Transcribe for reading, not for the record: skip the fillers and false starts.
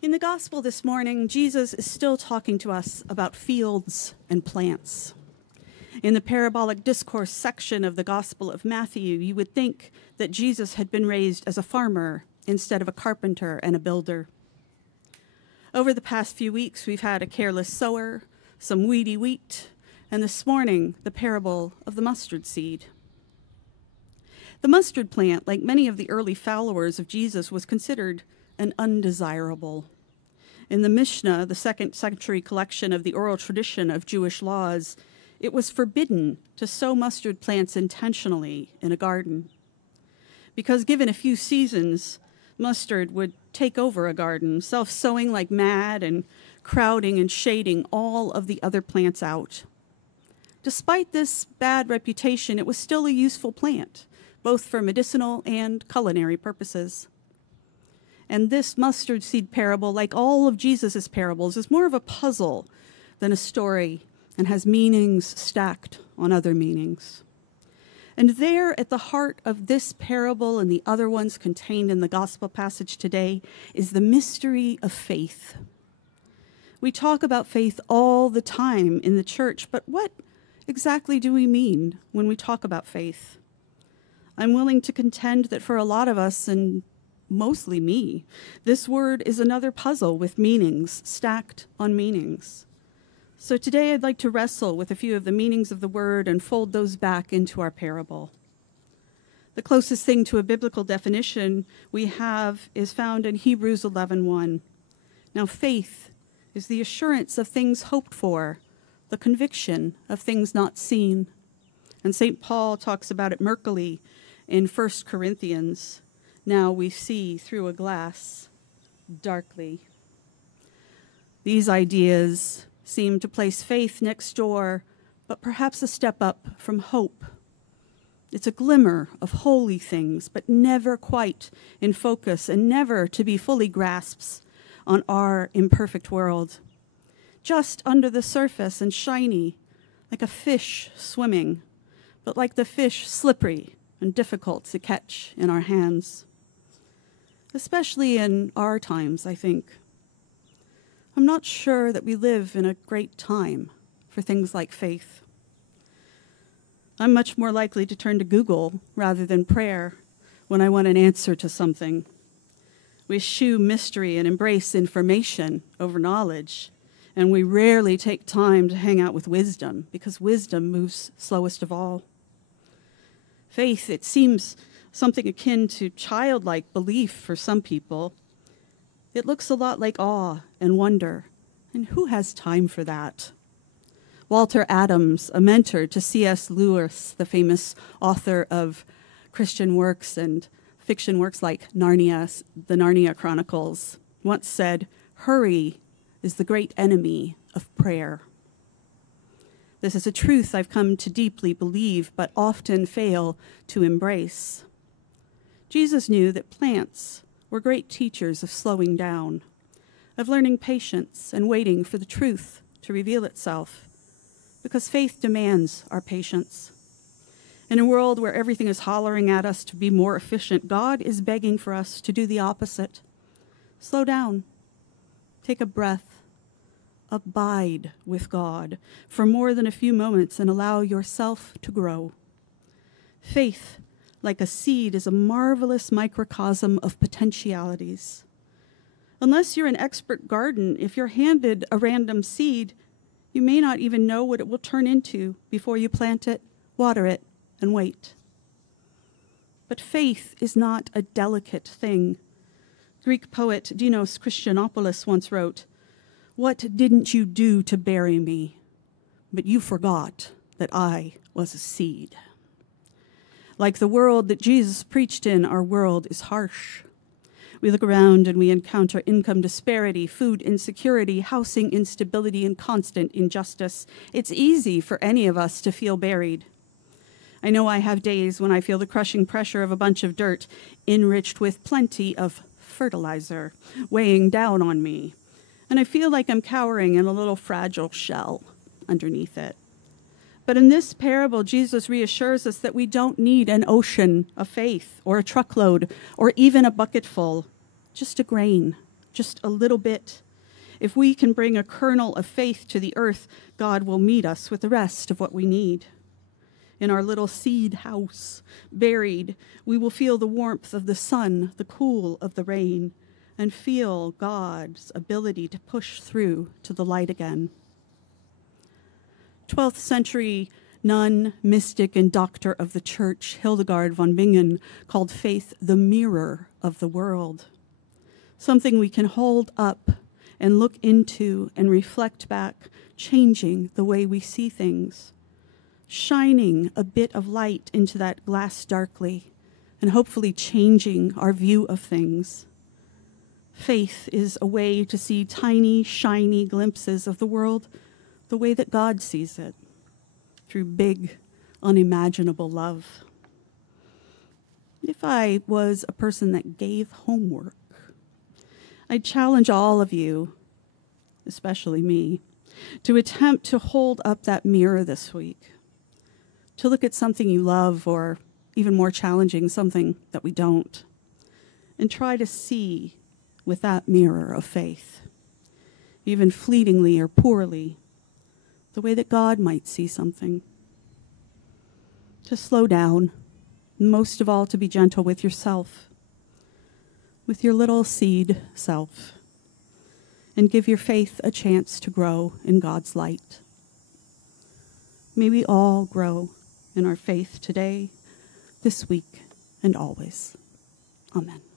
In the gospel this morning, Jesus is still talking to us about fields and plants. In the parabolic discourse section of the Gospel of Matthew, you would think that Jesus had been raised as a farmer instead of a carpenter and a builder. Over the past few weeks, we've had a careless sower, some weedy wheat, and this morning, the parable of the mustard seed. The mustard plant, like many of the early followers of Jesus, was considered an undesirable. In the Mishnah, the 2nd century collection of the oral tradition of Jewish laws, it was forbidden to sow mustard plants intentionally in a garden. Because given a few seasons, mustard would take over a garden, self-sowing like mad and crowding and shading all of the other plants out. Despite this bad reputation, it was still a useful plant, both for medicinal and culinary purposes. And this mustard seed parable, like all of Jesus' parables, is more of a puzzle than a story and has meanings stacked on other meanings. And there at the heart of this parable and the other ones contained in the gospel passage today is the mystery of faith. We talk about faith all the time in the church, but what exactly do we mean when we talk about faith? I'm willing to contend that for a lot of us, and mostly me, this word is another puzzle with meanings stacked on meanings. So today I'd like to wrestle with a few of the meanings of the word and fold those back into our parable. The closest thing to a biblical definition we have is found in Hebrews 11:1. Now faith is the assurance of things hoped for, the conviction of things not seen. And St. Paul talks about it murkily in 1 Corinthians. Now we see through a glass darkly. These ideas seem to place faith next door, but perhaps a step up from hope. It's a glimmer of holy things, but never quite in focus and never to be fully grasped on our imperfect world. Just under the surface and shiny, like a fish swimming, but like the fish slippery and difficult to catch in our hands. Especially in our times, I think. I'm not sure that we live in a great time for things like faith. I'm much more likely to turn to Google rather than prayer when I want an answer to something. We eschew mystery and embrace information over knowledge, and we rarely take time to hang out with wisdom because wisdom moves slowest of all. Faith, it seems something akin to childlike belief for some people. It looks a lot like awe and wonder, and who has time for that? Walter Adams, a mentor to C.S. Lewis, the famous author of Christian works and fiction works like Narnia, the Narnia Chronicles, once said, "Hurry is the great enemy of prayer." This is a truth I've come to deeply believe, but often fail to embrace. Jesus knew that plants were great teachers of slowing down, of learning patience and waiting for the truth to reveal itself, because faith demands our patience. In a world where everything is hollering at us to be more efficient, God is begging for us to do the opposite. Slow down, take a breath, abide with God for more than a few moments and allow yourself to grow. Faith, like a seed, is a marvelous microcosm of potentialities. Unless you're an expert garden, if you're handed a random seed, you may not even know what it will turn into before you plant it, water it, and wait. But faith is not a delicate thing. Greek poet Dinos Christianopoulos once wrote, "What didn't you do to bury me? But you forgot that I was a seed." Like the world that Jesus preached in, our world is harsh. We look around and we encounter income disparity, food insecurity, housing instability, and constant injustice. It's easy for any of us to feel buried. I know I have days when I feel the crushing pressure of a bunch of dirt enriched with plenty of fertilizer weighing down on me. And I feel like I'm cowering in a little fragile shell underneath it. But in this parable, Jesus reassures us that we don't need an ocean of faith or a truckload or even a bucketful, just a grain, just a little bit. If we can bring a kernel of faith to the earth, God will meet us with the rest of what we need. In our little seed house, buried, we will feel the warmth of the sun, the cool of the rain, and feel God's ability to push through to the light again. 12th century nun, mystic, and doctor of the church, Hildegard von Bingen, called faith the mirror of the world, something we can hold up and look into and reflect back, changing the way we see things, shining a bit of light into that glass darkly, and hopefully changing our view of things. Faith is a way to see tiny, shiny glimpses of the world the way that God sees it, through big, unimaginable love. If I was a person that gave homework, I'd challenge all of you, especially me, to attempt to hold up that mirror this week, to look at something you love, or even more challenging, something that we don't, and try to see with that mirror of faith, even fleetingly or poorly, the way that God might see something. To slow down, and most of all, to be gentle with yourself, with your little seed self, and give your faith a chance to grow in God's light. May we all grow in our faith today, this week, and always. Amen.